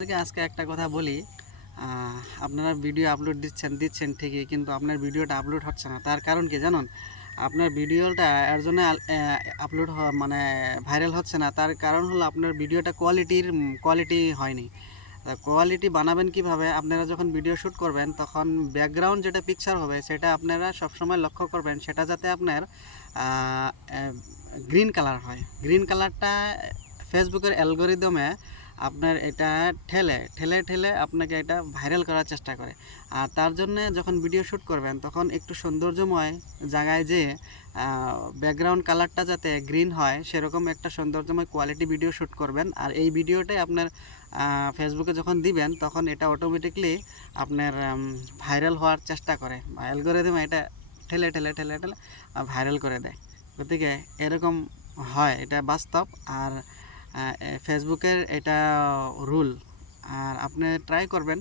আজকে একটা কথা বলি। আপনারা ভিডিও আপলোড দিচ্ছেন ঠিকই, কিন্তু আপনার ভিডিওটা আপলোড হচ্ছে না। তার কারণ কি জানুন? আপনার ভিডিওটা এর জন্য আপলোড মানে ভাইরাল হচ্ছে না। তার কারণ হলো আপনার ভিডিওটা কোয়ালিটি হয়নি। কোয়ালিটি বানাবেন কিভাবে? আপনারা যখন ভিডিও শ্যুট করবেন তখন ব্যাকগ্রাউন্ড যেটা পিকচার হবে সেটা আপনারা সবসময় লক্ষ্য করবেন সেটা যাতে আপনার গ্রিন কালার হয়। গ্রিন কালারটা ফেসবুকের অ্যালগোরিদমে আপনার এটা ঠেলে ঠেলে ঠেলে আপনাকে এটা ভাইরাল করার চেষ্টা করে। আর তার জন্যে যখন ভিডিও শ্যুট করবেন তখন একটু সৌন্দর্যময় জায়গায় যে ব্যাকগ্রাউন্ড কালারটা যাতে গ্রিন হয় সেরকম একটা সৌন্দর্যময় কোয়ালিটি ভিডিও শ্যুট করবেন। আর এই ভিডিওটাই আপনার ফেসবুকে যখন দিবেন তখন এটা অটোমেটিকলি আপনার ভাইরাল হওয়ার চেষ্টা করে, অ্যালগোরিদম এটা ঠেলে ঠেলে ঠেলে ঠেলে ভাইরাল করে দেয়। গতিকে এরকম হয়, এটা বাস্তব। আর ফেসবুকের এটা রুল। আর আপনি ট্রাই করবেন